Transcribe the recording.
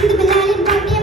Şimdi Bilal'in ben